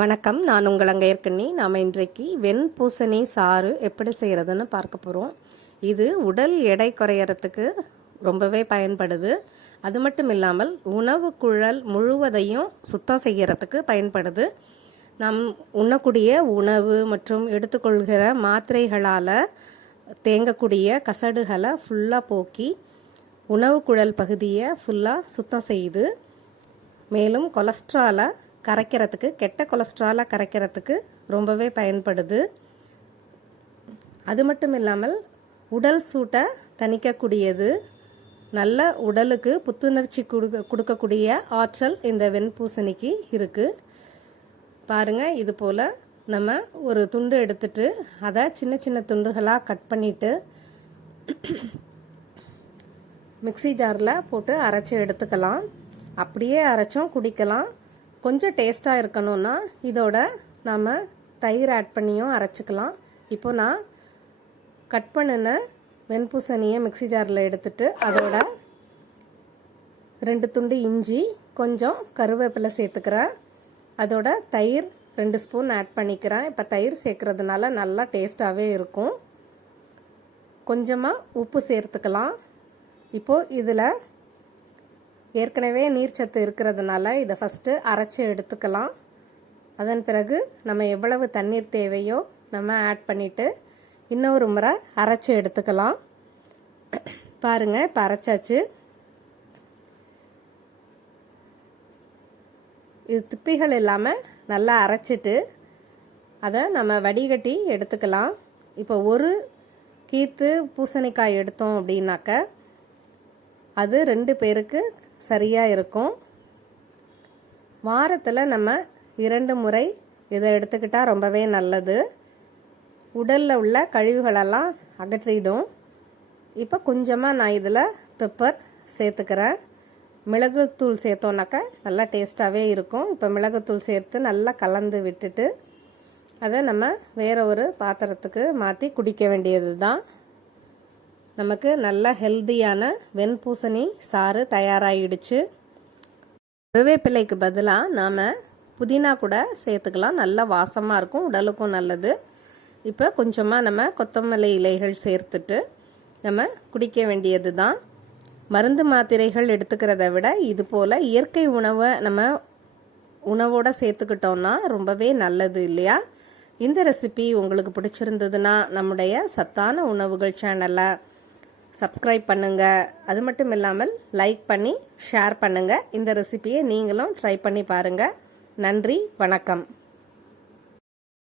வணக்கம். நான் உங்கள் அங்கே ஏற்கனவே நாம் இன்றைக்கு வெண்பூசணி சாறு எப்படி செய்கிறதுன்னு பார்க்க போகிறோம் இது உடல் எடை குறையறதுக்கு ரொம்பவே பயன்படுது. அது மட்டும் இல்லாமல் உணவு குழல் முழுவதையும் சுத்தம் செய்கிறதுக்கு பயன்படுது. நம் உண்ணக்கூடிய உணவு மற்றும் எடுத்துக்கொள்கிற மாத்திரைகளால் தேங்கக்கூடிய கசடுகளை ஃபுல்லாக போக்கி உணவு குழல் பகுதியை ஃபுல்லாக சுத்தம் செய்யுது மேலும் கொலஸ்ட்ராலை கரைக்கிறதுக்கு கெட்ட கொலஸ்ட்ராலாக கரைக்கிறதுக்கு ரொம்பவே பயன்படுது. அது மட்டும் இல்லாமல் உடல் சூட்டை தணிக்கக்கூடியது. நல்ல உடலுக்கு புத்துணர்ச்சி கொடுக்க கொடுக்கக்கூடிய ஆற்றல் இந்த வெண்பூசணிக்கு இருக்குது பாருங்கள் இது போல் நம்ம ஒரு துண்டு எடுத்துட்டு அதை சின்ன சின்ன துண்டுகளாக கட் பண்ணிவிட்டு மிக்ஸி ஜாரில் போட்டு அரைச்சி எடுத்துக்கலாம். அப்படியே அரைச்சும் குடிக்கலாம். கொஞ்சம் டேஸ்ட்டாக இருக்கணும்னா இதோட நாம் தயிர் ஆட் பண்ணியும் அரைச்சிக்கலாம். இப்போ நான் கட் பண்ணின வெண்பூசணியை மிக்ஸி ஜாரில் எடுத்துட்டு அதோட ரெண்டு துண்டு இஞ்சி கொஞ்சம் கருவேப்பிலை சேர்த்துக்கிறேன். அதோட தயிர் ரெண்டு ஸ்பூன் ஆட் பண்ணிக்கிறேன். இப்போ தயிர் சேர்க்கறதுனால நல்லா டேஸ்ட்டாகவே இருக்கும். கொஞ்சமாக உப்பு சேர்த்துக்கலாம். இப்போது இதில் ஏற்கனவே நீர்ச்சத்து இருக்கிறதுனால இதை ஃபஸ்ட்டு அரைச்சி எடுத்துக்கலாம். அதன் பிறகு நம்ம எவ்வளவு தண்ணீர் தேவையோ நம்ம ஆட் பண்ணிவிட்டு இன்னொரு முறை அரைச்சி எடுத்துக்கலாம். பாருங்கள் இப்போ அரைச்சாச்சு. இது துப்பிகள் இல்லாமல் நல்லா அரைச்சிட்டு அதை நம்ம வடிகட்டி எடுத்துக்கலாம். இப்போ ஒரு கீத்து பூசணிக்காய் எடுத்தோம் அப்படின்னாக்க அது ரெண்டு பேருக்கு சரியாக இருக்கும். வாரத்தில் நம்ம இரண்டு முறை இதை எடுத்துக்கிட்டால் ரொம்பவே நல்லது. உடலில் உள்ள கழிவுகளெல்லாம் அகற்றிடும். இப்போ கொஞ்சமாக நான் இதில் பெப்பர் சேர்த்துக்கிறேன். மிளகுத்தூள் சேர்த்தோன்னாக்கா நல்லா டேஸ்ட்டாகவே இருக்கும். இப்போ மிளகுத்தூள் சேர்த்து நல்லா கலந்து விட்டுட்டு அதை நம்ம வேற ஒரு பாத்திரத்துக்கு மாற்றி குடிக்க வேண்டியது தான் நமக்கு நல்ல ஹெல்தியான வெண்பூசணி சாறு தயாராகிடுச்சு கருவேப்பிலைக்கு பதிலாக நாம் புதினா கூட சேர்த்துக்கலாம். நல்லா வாசமாக இருக்கும் உடலுக்கும் நல்லது. இப்போ கொஞ்சமாக நம்ம கொத்தமல்லி இலைகள் சேர்த்துட்டு நம்ம குடிக்க வேண்டியது தான் மருந்து மாத்திரைகள் எடுத்துக்கிறத விட இது போல் இயற்கை உணவை நம்ம உணவோட சேர்த்துக்கிட்டோம்னா ரொம்பவே நல்லது இல்லையா? இந்த ரெசிபி உங்களுக்கு பிடிச்சிருந்ததுன்னா நம்முடைய சத்தான உணவுகள் சேனலை சப்ஸ்கிரைப் பண்ணுங்கள் அது மட்டும் இல்லாமல் லைக் பண்ணி ஷேர் பண்ணுங்கள் இந்த ரெசிபியை நீங்களும் ட்ரை பண்ணி பாருங்கள் நன்றி வணக்கம்.